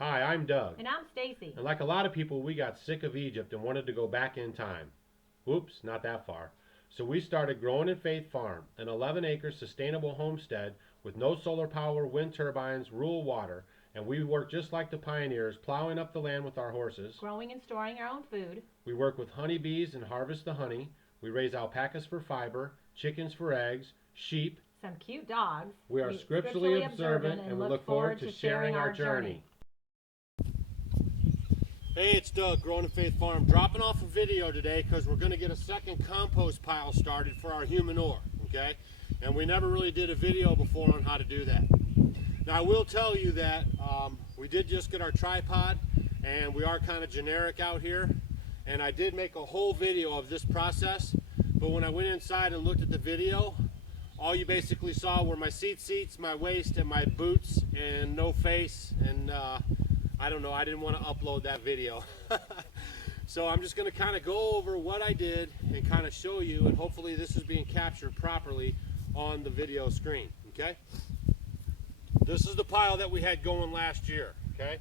Hi, I'm Doug. And I'm Stacy. And like a lot of people, we got sick of Egypt and wanted to go back in time. Whoops, not that far. So we started Growing in Faith Farm, an 11-acre sustainable homestead with no solar power, wind turbines, rural water, and we work just like the pioneers, plowing up the land with our horses. Growing and storing our own food. We work with honeybees and harvest the honey. We raise alpacas for fiber, chickens for eggs, sheep. Some cute dogs. We are scripturally observant and we look forward to sharing our journey. Hey, it's Doug, Growing in Faith Farm, dropping off a video today because we're going to get a second compost pile started for our humanure, okay? And we never really did a video before on how to do that. Now, I will tell you that we did just get our tripod, and we are kind of generic out here, and I did make a whole video of this process, but when I went inside and looked at the video, all you basically saw were my seats, my waist, and my boots, and no face, and I don't know, I didn't want to upload that video. So I'm just going to kind of go over what I did and kind of show you, and hopefully this is being captured properly on the video screen, okay? This is the pile that we had going last year, okay?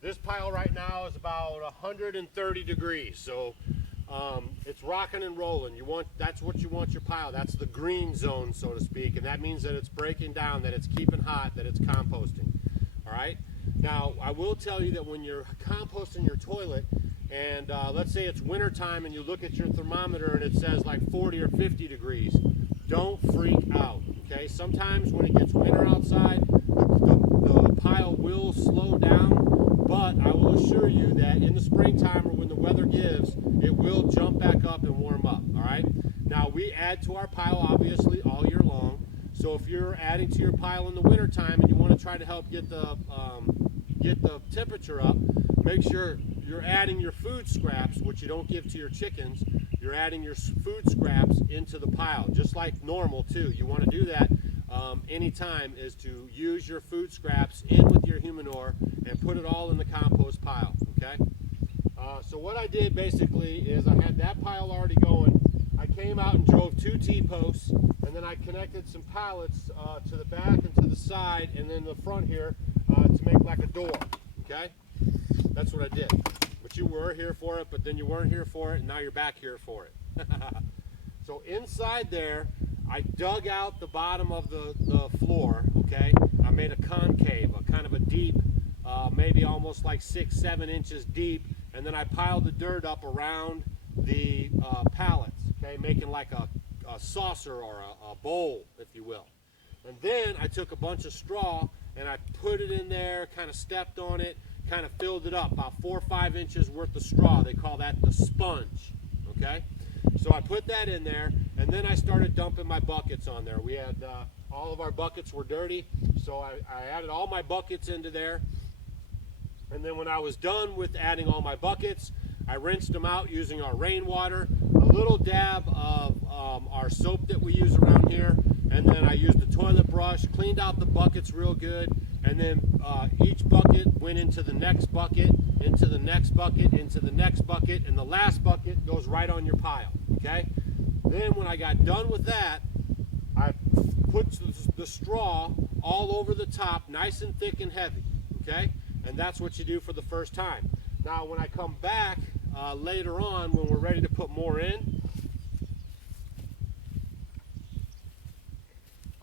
This pile right now is about 130 degrees, so it's rocking and rolling. That's what you want your pile. That's the green zone, so to speak, and that means that it's breaking down, that it's keeping hot, that it's composting, all right? Now, I will tell you that when you're composting your toilet, and let's say it's winter time and you look at your thermometer and it says like 40 or 50 degrees, don't freak out, okay? Sometimes when it gets winter outside, the pile will slow down, but I will assure you that in the springtime or when the weather gives, it will jump back up and warm up, all right? Now, we add to our pile, obviously, all year long. So if you're adding to your pile in the wintertime and you want to try to help get the temperature up, make sure you're adding your food scraps, which you don't give to your chickens. You're adding your food scraps into the pile, just like normal too. You want to do that anytime, is to use your food scraps in with your humanure and put it all in the compost pile, okay? So what I did basically is I had that pile already going. I came out and drove 2 T-posts, and then I connected some pallets to the back and to the side, and then the front here to make like a door, okay? That's what I did. But you were here for it, but then you weren't here for it, and now you're back here for it. So inside there, I dug out the bottom of the floor, okay? I made a concave, a kind of a deep, maybe almost like 6-7 inches deep, and then I piled the dirt up around the pallets, okay, making like a saucer or a bowl, if you will. And then I took a bunch of straw and I put it in there, kind of stepped on it, kind of filled it up, about 4 or 5 inches worth of straw. They call that the sponge, okay? So I put that in there, and then I started dumping my buckets on there. We had, all of our buckets were dirty, so I added all my buckets into there. And then when I was done with adding all my buckets, I rinsed them out using our rainwater, a little dab of our soap that we use around here, and then I used the toilet brush, cleaned out the buckets real good, and then each bucket went into the next bucket, into the next bucket, into the next bucket, and the last bucket goes right on your pile, okay? Then when I got done with that, I put the straw all over the top, nice and thick and heavy, okay? And that's what you do for the first time. Now when I come back later on, when we're ready to put more in,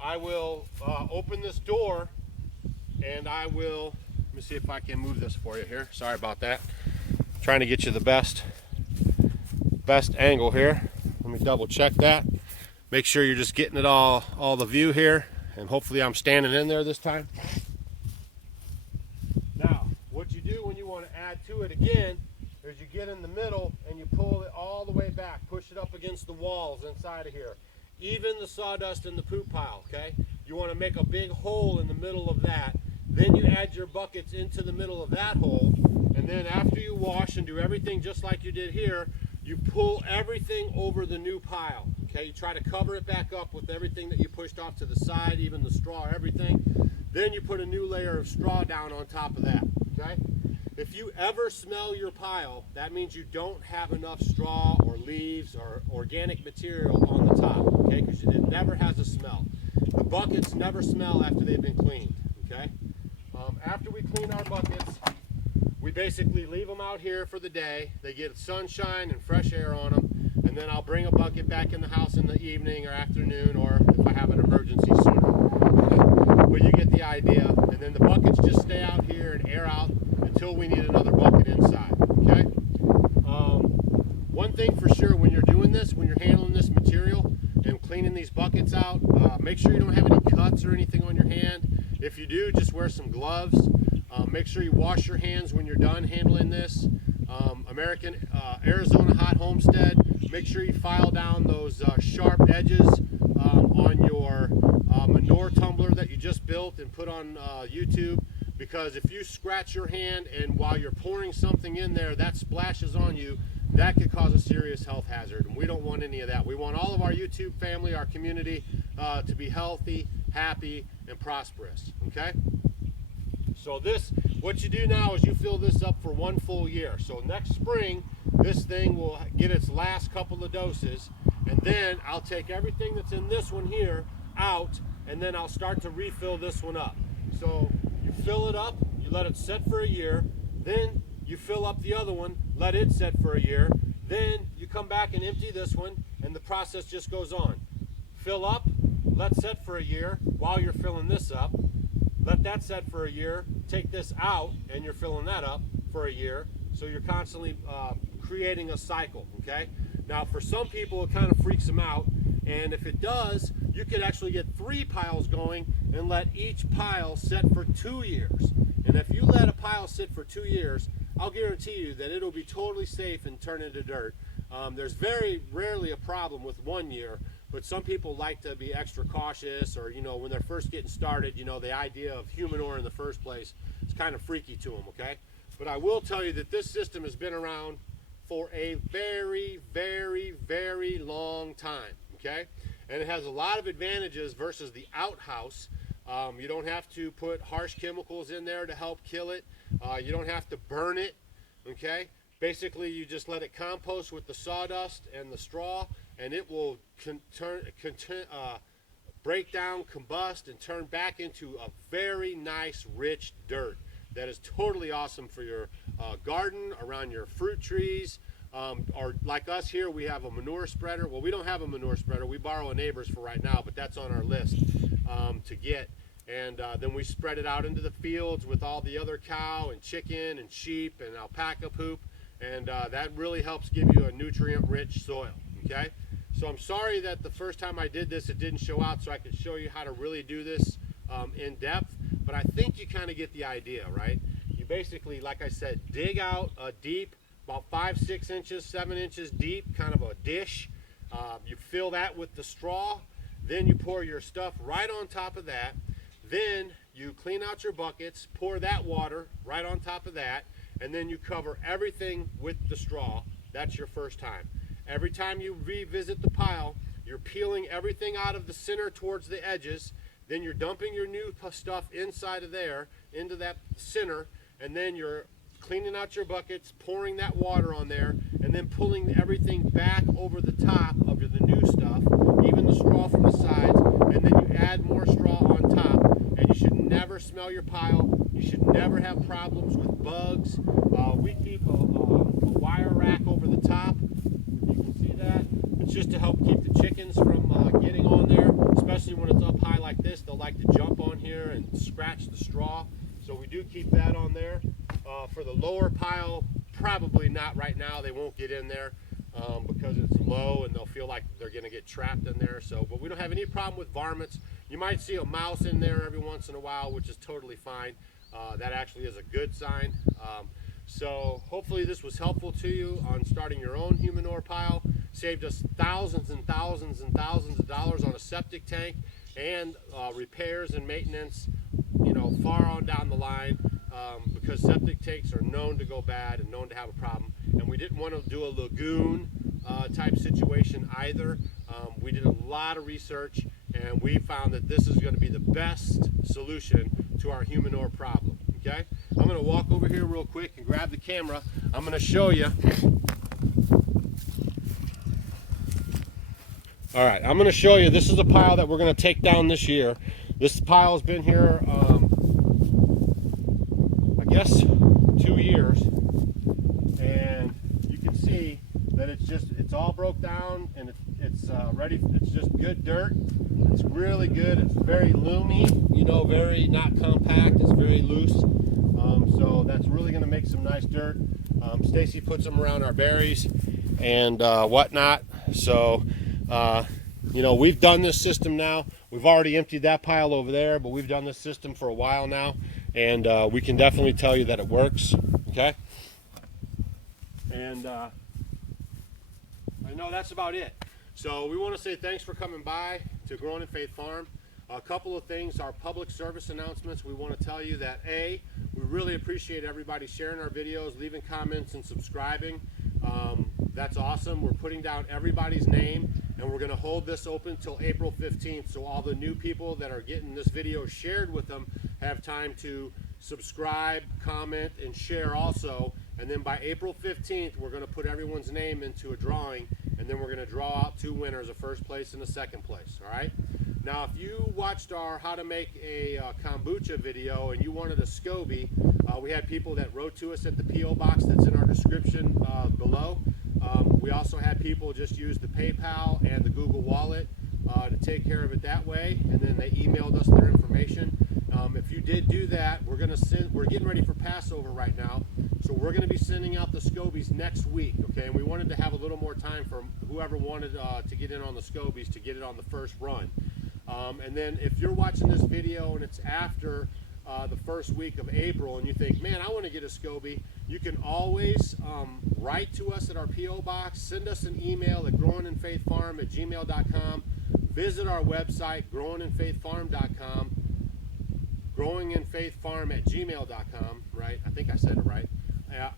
I will open this door and I will, let me see if I can move this for you here. Sorry about that. Trying to get you the best angle here. Let me double check that. Make sure you're just getting it all the view here, and hopefully I'm standing in there this time. Now, what you do when you want to add to it again is you get in the middle and you pull it all the way back, push it up against the walls inside of here. Even the sawdust in the poop pile, okay? You want to make a big hole in the middle of that. Then you add your buckets into the middle of that hole, and then after you wash and do everything just like you did here, you pull everything over the new pile, okay? You try to cover it back up with everything that you pushed off to the side, even the straw, everything. Then you put a new layer of straw down on top of that, okay? If you ever smell your pile, that means you don't have enough straw or leaves or organic material on the top, okay? Because it never has a smell. The buckets never smell after they've been cleaned, okay? After we clean our buckets, we basically leave them out here for the day. They get sunshine and fresh air on them, and then I'll bring a bucket back in the house in the evening or afternoon, or if I have an emergency sooner. But you get the idea. And then the buckets just stay out here and air out until we need another bucket inside, okay? One thing for sure, when you're doing this, when you're handling this material and cleaning these buckets out, make sure you don't have any cuts or anything on your hand. If you do, just wear some gloves. Make sure you wash your hands when you're done handling this. Arizona hot homestead, make sure you file down those sharp edges on your manure tumbler that you just built and put on YouTube, because if you scratch your hand and while you're pouring something in there that splashes on you, that could cause a serious health hazard, and we don't want any of that. We want all of our YouTube family, our community, to be healthy, happy, and prosperous, okay? So what you do now is you fill this up for 1 full year. So next spring, this thing will get its last couple of doses, and then I'll take everything that's in this one here out, and then I'll start to refill this one up. So you fill it up, you let it set for a year, then you fill up the other one, let it set for a year, then you come back and empty this one, and the process just goes on. Fill up, let set for a year while you're filling this up, let that set for a year, take this out, and you're filling that up for a year. So you're constantly creating a cycle, okay? Now for some people it kind of freaks them out, and if it does, you could actually get 3 piles going and let each pile set for 2 years. And if you let a pile sit for 2 years, I'll guarantee you that it'll be totally safe and turn into dirt. There's very rarely a problem with 1 year, but some people like to be extra cautious, or when they're first getting started, the idea of humanure in the first place is kind of freaky to them, okay? But I will tell you that this system has been around for a very, very, very long time, okay? And it has a lot of advantages versus the outhouse. You don't have to put harsh chemicals in there to help kill it. You don't have to burn it, okay? Basically, you just let it compost with the sawdust and the straw, and it will break down, combust, and turn back into a very nice, rich dirt that is totally awesome for your garden, around your fruit trees, or like us here, we have a manure spreader. Well, we don't have a manure spreader. We borrow a neighbor's for right now, but that's on our list to get. And then we spread it out into the fields with all the other cow and chicken and sheep and alpaca poop, and that really helps give you a nutrient-rich soil, okay? So I'm sorry that the first time I did this, it didn't show out so I could show you how to really do this in depth, but I think you kind of get the idea, right? You basically, like I said, dig out a deep, about 5, 6 inches, 7 inches deep, kind of a dish. You fill that with the straw, then you pour your stuff right on top of that. Then you clean out your buckets, pour that water right on top of that, and then you cover everything with the straw. That's your first time. Every time you revisit the pile, you're peeling everything out of the center towards the edges, then you're dumping your new stuff inside of there, into that center, and then you're cleaning out your buckets, pouring that water on there, and then pulling everything back over the top of the new stuff, even the straw from the sides, and then you add more straw on top, and you should never smell your pile. You should never have problems with bugs. We keep a wire rack over the top. You can see that. It's just to help keep the chickens from getting on there, especially when it's up high like this. They'll like to jump on here and scratch the straw. So we do keep that on there. For the lower pile, probably not right now. They won't get in there because it's low and they'll feel like they're going to get trapped in there. So, but we don't have any problem with varmints. You might see a mouse in there every once in a while, which is totally fine. That actually is a good sign. So hopefully this was helpful to you on starting your own humanure pile. Saved us thousands and thousands and thousands of dollars on a septic tank and repairs and maintenance, far on down the line, because septic tanks are known to go bad and known to have a problem. And we didn't want to do a lagoon type situation either. We did a lot of research, and we found that this is going to be the best solution to our humanure problem. Okay, I'm going to walk over here real quick and grab the camera. I'm going to show you. All right, I'm going to show you. This is a pile that we're going to take down this year. This pile has been here, I guess, 2 2 years, and you can see that it's all broke down, and it's ready. It's just good dirt. It's really good. It's very loomy, you know, very not compact. It's very loose. So that's really going to make some nice dirt. Stacy puts them around our berries and whatnot. So, you know, we've done this system now. We've already emptied that pile over there, but we've done this system for a while now, and we can definitely tell you that it works. Okay. And I know that's about it. So we want to say thanks for coming by to Growing in Faith Farm. A couple of things, our public service announcements. We want to tell you that we really appreciate everybody sharing our videos, leaving comments, and subscribing. That's awesome. We're putting down everybody's name, and we're going to hold this open till April 15th, so all the new people that are getting this video shared with them have time to subscribe, comment, and share also. And then by April 15th, we're going to put everyone's name into a drawing, and then we're going to draw out 2 winners, a first place and a second place. All right. Now, if you watched our how to make a kombucha video and you wanted a SCOBY, we had people that wrote to us at the P.O. box that's in our description below. We also had people just use the PayPal and the Google Wallet to take care of it that way, and then they emailed us their information. If you did do that, we're getting ready for Passover right now, so we're going to be sending out the SCOBYs next week, okay? And we wanted to have a little more time for whoever wanted to get in on the SCOBYs to get it on the first run. And then if you're watching this video and it's after the first week of April and you think, man, I want to get a SCOBY, you can always write to us at our P.O. box, send us an email at growinginfaithfarm@gmail.com, visit our website, growinginfaithfarm.com, growinginfaithfarm@gmail.com, right? I think I said it right.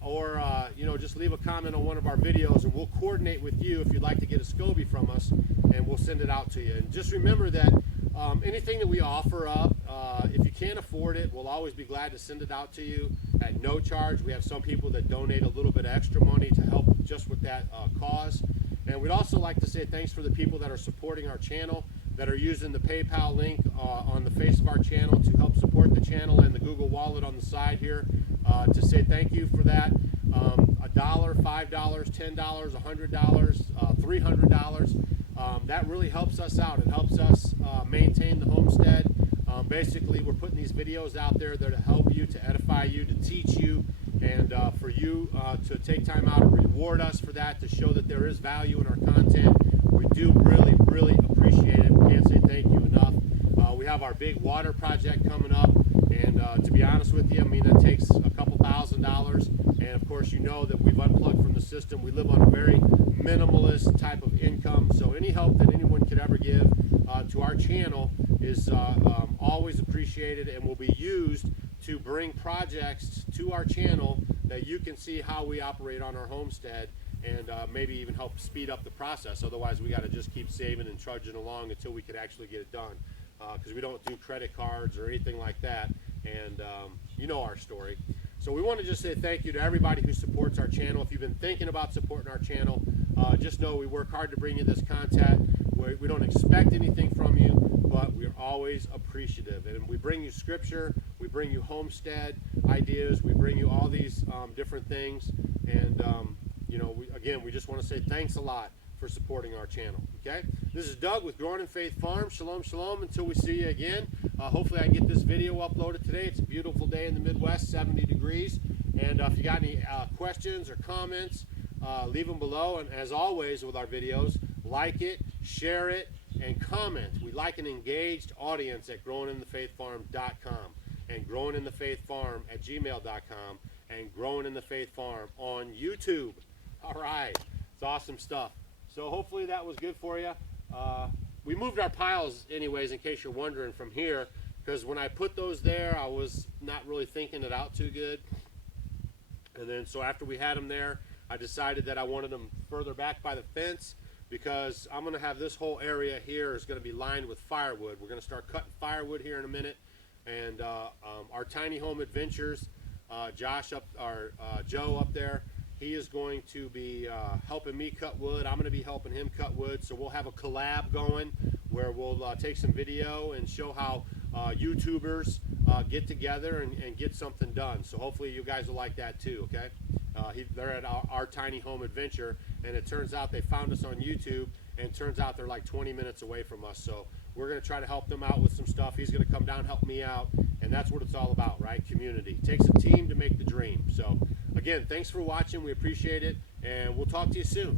Or you know, just leave a comment on one of our videos, and we'll coordinate with you if you'd like to get a SCOBY from us, and we'll send it out to you. And just remember that anything that we offer up, if you can't afford it, we'll always be glad to send it out to you at no charge. We have some people that donate a little bit of extra money to help just with that cause. And we'd also like to say thanks for the people that are supporting our channel, that are using the PayPal link on the face of our channel to help support the channel, and the Google Wallet on the side here to say thank you for that. $1, $5, $10, $100, $300. That really helps us out. It helps us maintain the homestead. Basically, we're putting these videos out there that to help you, to edify you, to teach you, and for you to take time out and reward us for that, to show that there is value in our content. We do really, really appreciate it. We can't say thank you enough. We have our big water project coming up, and to be honest with you, I mean, it takes a couple $1,000s, and of course you know that we've unplugged from the system. We live on a very minimalist type of income, so any help that anyone could ever give to our channel is always appreciated, and will be used to bring projects to our channel that you can see how we operate on our homestead, and maybe even help speed up the process. Otherwise, we got to just keep saving and trudging along until we could actually get it done, because we don't do credit cards or anything like that, and you know our story. So we want to just say thank you to everybody who supports our channel. If you've been thinking about supporting our channel, just know we work hard to bring you this content. We don't expect anything from you, but we're always appreciative. And we bring you scripture, we bring you homestead ideas, we bring you all these different things. And you know, we just want to say thanks a lot for supporting our channel. Okay, this is Doug with Growing in Faith Farm. Shalom, shalom. Until we see you again. Hopefully I can get this video uploaded today. It's a beautiful day in the Midwest, 70 degrees. And if you got any questions or comments, leave them below. And as always with our videos, like it, share it, and comment. We like an engaged audience at growinginfaithfarm.com, and growinginfaithfarm@gmail.com, and Growing in the Faith Farm on YouTube. All right, it's awesome stuff. So hopefully that was good for you. We moved our piles anyways, in case you're wondering, from here, because when I put those there, I was not really thinking it out too good. And then so after we had them there, I decided that I wanted them further back by the fence, because I'm going to have this whole area here is going to be lined with firewood. We're going to start cutting firewood here in a minute. And our tiny home adventures, Joe up there, he is going to be helping me cut wood. I'm going to be helping him cut wood. So we'll have a collab going where we'll take some video and show how YouTubers get together and get something done. So hopefully you guys will like that too, okay? They're at our tiny home adventure, and it turns out they found us on YouTube, and it turns out they're like 20 minutes away from us. So we're going to try to help them out with some stuff. He's going to come down, help me out, and that's what it's all about, right? Community. It takes a team to make the dream. So again, thanks for watching. We appreciate it, and we'll talk to you soon.